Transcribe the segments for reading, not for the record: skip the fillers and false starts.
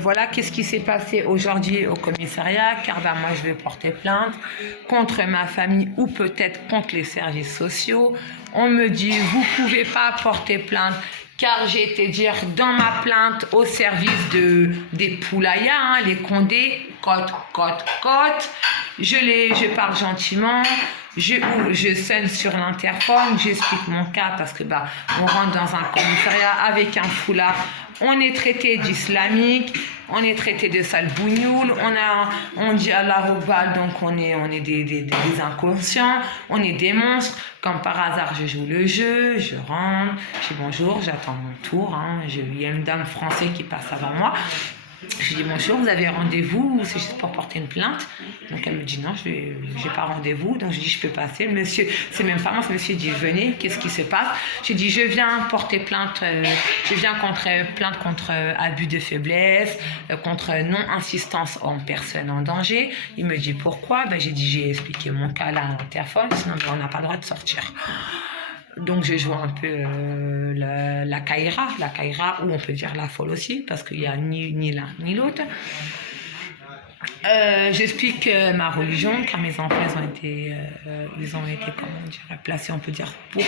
voilà qu'est-ce qui s'est passé aujourd'hui au commissariat, car ben, moi je vais porter plainte contre ma famille ou peut-être contre les services sociaux. On me dit, vous pouvez pas porter plainte car j'ai été dire dans ma plainte au service des poulaillas, hein, les Condés, cote. Je parle gentiment, je sonne sur l'interphone, j'explique mon cas parce que bah, on rentre dans un commissariat avec un foulard, on est traité d'islamique, on est traité de sale bougnoul, on dit Allah Akbar, donc on est des inconscients, on est des monstres. Comme par hasard, je joue le jeu, je rentre, je dis bonjour, j'attends mon tour. Hein, il y a une dame française qui passe avant moi. Je dis bonjour, vous avez rendez-vous ou c'est juste pour porter une plainte? Donc elle me dit non, je n'ai pas rendez-vous. Donc je dis je peux passer. Le monsieur, c'est même pas moi, ce monsieur dit venez, qu'est-ce qui se passe? J'ai dit je viens porter plainte, plainte contre abus de faiblesse, contre non-insistance en personne en danger. Il me dit pourquoi? Ben, j'ai dit j'ai expliqué mon cas là à l'interphone, sinon ben, on n'a pas le droit de sortir. Donc je joue un peu la caïra, ou on peut dire la folle aussi, parce qu'il n'y a ni l'un ni l'autre. J'explique ma religion, car mes enfants ils ont été comment dire, placés, on peut dire, pour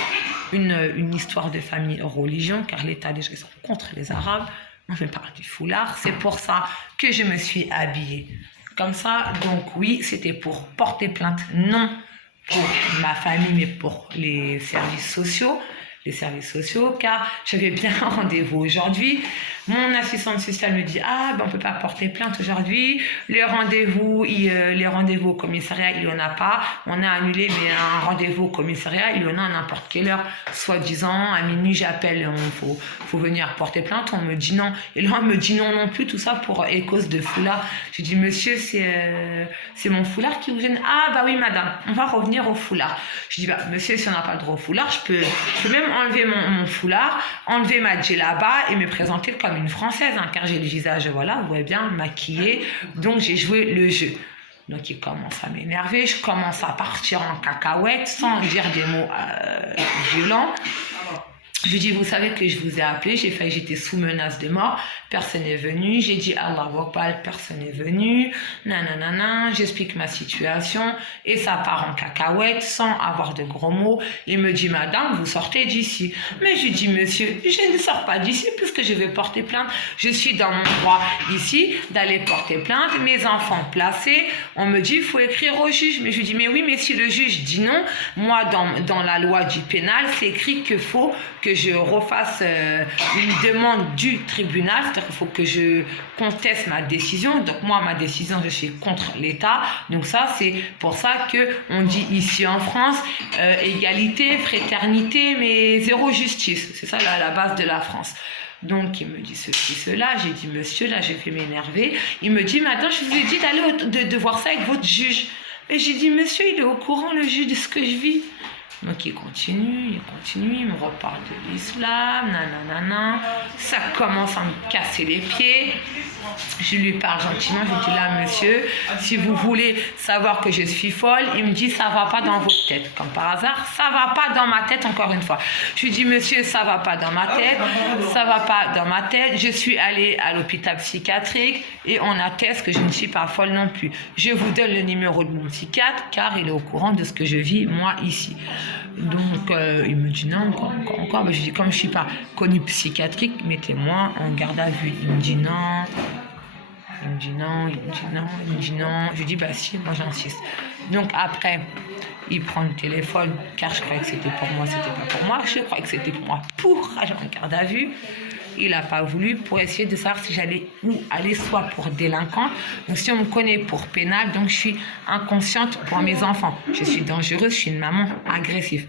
une histoire de famille religion, car l'État déjà ils sont contre les Arabes. Moi je parle du foulard, c'est pour ça que je me suis habillée comme ça. Donc oui, c'était pour porter plainte, non pour ma famille, mais pour les services sociaux, car j'avais bien un rendez-vous aujourd'hui. Mon assistante sociale me dit ah ben on peut pas porter plainte aujourd'hui, les rendez-vous au commissariat il y en a pas, on a annulé, mais un rendez-vous au commissariat il y en a à n'importe quelle heure, soi-disant à minuit j'appelle, faut venir porter plainte. On me dit non, et là on me dit non plus, tout ça pour cause de foulard. Je dis monsieur c'est mon foulard qui vous gêne? Ah bah oui madame, on va revenir au foulard. Je dis bah monsieur, si on n'a pas le droit au foulard, je peux même enlever mon foulard, enlever ma djellaba et me présenter comme une française, hein, car j'ai le visage, voilà, vous voyez bien, maquillée. Donc j'ai joué le jeu. Donc il commence à m'énerver, je commence à partir en cacahuète sans dire des mots violents. Je lui dis, vous savez que je vous ai appelé, j'étais sous menace de mort, personne n'est venu, j'ai dit Allah Akbar, personne n'est venu, nanana, j'explique ma situation, et ça part en cacahuète, sans avoir de gros mots. Il me dit, madame, vous sortez d'ici. Mais je lui dis, monsieur, je ne sors pas d'ici, puisque je vais porter plainte. Je suis dans mon droit ici, d'aller porter plainte, mes enfants placés, on me dit, il faut écrire au juge. Mais je lui dis, mais oui, mais si le juge dit non, moi, dans la loi du pénal, c'est écrit qu'il faut que je refasse une demande du tribunal, c'est-à-dire qu'il faut que je conteste ma décision. Donc moi, ma décision, je suis contre l'État. Donc ça, c'est pour ça qu'on dit ici en France, égalité, fraternité, mais zéro justice. C'est ça la base de la France. Donc il me dit ceci, cela. J'ai dit monsieur, là je vais m'énerver. Il me dit madame, je vous ai dit d'aller de voir ça avec votre juge. Et j'ai dit monsieur, il est au courant le juge de ce que je vis. Donc il continue, il me reparle de l'islam, nanana. Ça commence à me casser les pieds. Je lui parle gentiment, je lui dis là monsieur, si vous voulez savoir que je suis folle, il me dit ça va pas dans votre tête. Comme par hasard, ça va pas dans ma tête encore une fois. Je lui dis monsieur, ça va pas dans ma tête, je suis allée à l'hôpital psychiatrique et on atteste que je ne suis pas folle non plus. Je vous donne le numéro de mon psychiatre car il est au courant de ce que je vis moi ici. Donc il me dit non, encore. Mais je dis comme je ne suis pas connue psychiatrique, mettez-moi en garde à vue. Il me dit non. Je dis bah si, moi j'insiste. Donc après, il prend le téléphone, car je croyais que c'était pour moi, c'était pas pour moi. Je croyais que c'était pour moi pour aller en garde à vue. Il n'a pas voulu pour essayer de savoir si j'allais où aller, soit pour délinquant. Donc si on me connaît pour pénal, donc je suis inconsciente pour mes enfants. Je suis dangereuse, je suis une maman agressive.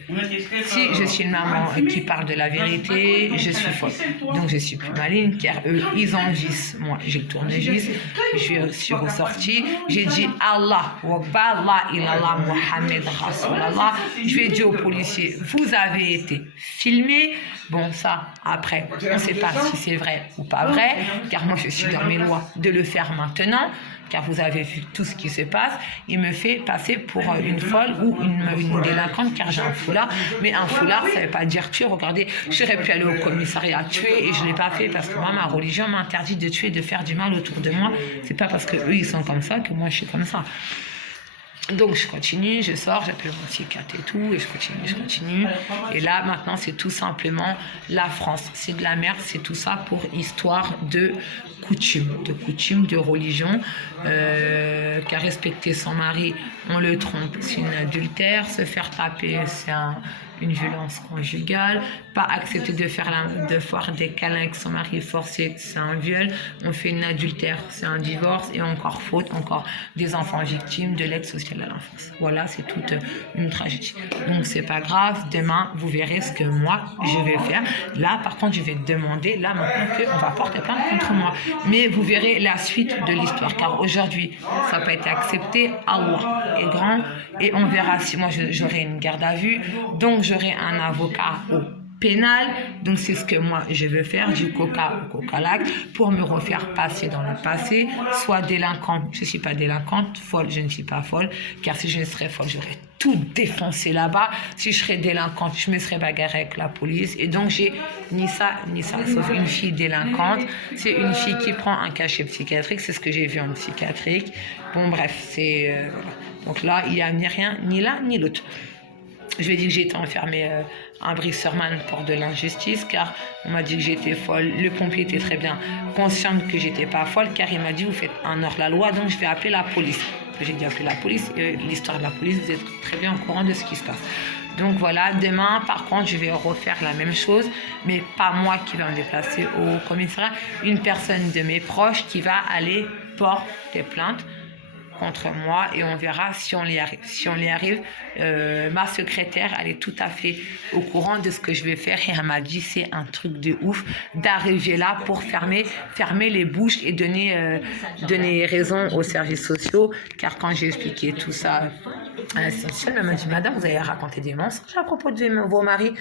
Si je suis une maman qui parle de la vérité, je suis folle. Donc je suis plus maligne, car eux, ils en vis. Moi, j'ai le tournevis, je suis ressortie. J'ai dit Allah, Akbar, la ilallah, Mohamed Rasulallah. Je vais dire aux policiers, vous avez été filmé, Bon, ça, après, on ne sait pas si c'est vrai ou pas vrai, car moi, je suis dans mes lois de le faire maintenant, car vous avez vu tout ce qui se passe. Il me fait passer pour une folle ou une délinquante, car j'ai un foulard. Mais un foulard, ça ne veut pas dire tuer. Regardez, j'aurais pu aller au commissariat tuer et je ne l'ai pas fait parce que moi, ma religion m'interdit de tuer, de faire du mal autour de moi. C'est pas parce qu'eux, ils sont comme ça que moi, je suis comme ça. Donc je continue, je sors, j'appelle mon psychiatre et tout, et je continue. Et là, maintenant, c'est tout simplement la France. C'est de la merde, c'est tout ça pour histoire de coutume, de religion. Qu'à respecter son mari, on le trompe, c'est une adultère. Se faire taper, c'est une violence conjugale. Pas accepter de faire des câlins avec son mari forcé, c'est un viol. On fait une adultère, c'est un divorce. Et encore faute, encore des enfants victimes de l'aide sociale à l'enfance. Voilà, c'est toute une tragédie. Donc c'est pas grave, demain vous verrez ce que moi je vais faire. Là par contre je vais demander, là maintenant qu'on va porter plainte contre moi. Mais vous verrez la suite de l'histoire, car aujourd'hui ça n'a pas été accepté. Allah est grand et on verra si moi j'aurai une garde à vue. Donc j'aurai un avocat au pénal, donc c'est ce que moi je veux faire, du coca au coca-lac, pour me refaire passer dans le passé, soit délinquante, je ne suis pas délinquante, folle, je ne suis pas folle, car si je serais folle, j'aurais tout défoncé là-bas. Si je serais délinquante, je me serais bagarrée avec la police, et donc j'ai ni ça, sauf une fille délinquante, c'est une fille qui prend un cachet psychiatrique, c'est ce que j'ai vu en psychiatrique. Bon bref, c'est... donc là, il n'y a ni rien, ni l'un, ni l'autre. Je lui ai dit que j'étais enfermée à Brisserman pour de l'injustice, car on m'a dit que j'étais folle. Le pompier était très bien conscient que j'étais pas folle, car il m'a dit vous faites un hors-la-loi, donc je vais appeler la police. J'ai dit appeler la police. L'histoire de la police, vous êtes très bien au courant de ce qui se passe. Donc voilà, demain par contre je vais refaire la même chose, mais pas moi qui va me déplacer au commissariat, une personne de mes proches qui va aller porter plainte contre moi, et on verra si on y arrive. Si on y arrive, ma secrétaire, elle est tout à fait au courant de ce que je vais faire, et elle m'a dit c'est un truc de ouf d'arriver là pour fermer les bouches et donner raison aux services sociaux, car quand j'ai expliqué tout ça à l'assistante sociale, elle m'a dit madame, vous avez raconté des mensonges à propos de vos maris.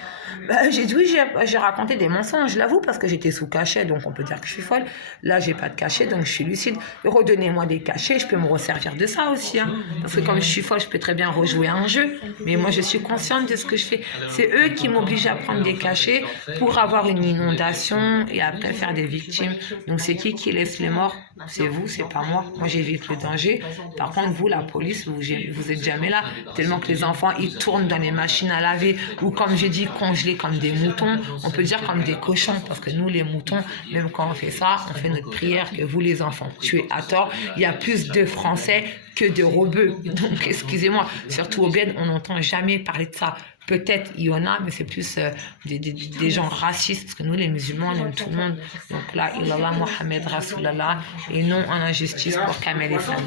J'ai dit oui, j'ai raconté des mensonges, je l'avoue, parce que j'étais sous cachet, donc on peut dire que je suis folle. Là j'ai pas de cachet, donc je suis lucide. Redonnez-moi des cachets, je peux me resservir de ça aussi, hein. Parce que comme je suis folle, je peux très bien rejouer un jeu, mais moi je suis consciente de ce que je fais. C'est eux qui m'obligent à prendre des cachets pour avoir une inondation et après faire des victimes. Donc c'est qui laisse les morts? C'est vous, c'est pas moi. Moi j'évite le danger. Par contre vous, la police, vous êtes jamais là, tellement que les enfants ils tournent dans les machines à laver, ou comme j'ai dit, congelés comme des moutons, on peut dire comme des cochons, parce que nous les moutons, même quand on fait ça, on fait notre prière que vous les enfants tuez à tort. Il y a plus de Français que de rebeux. Donc, excusez-moi, surtout au Bled, on n'entend jamais parler de ça. Peut-être il y en a, mais c'est plus des gens racistes, parce que nous, les musulmans, on aime tout le monde. Donc là, Illallah, Mohamed, Rasulallah, et non en injustice pour Kamel et Sami.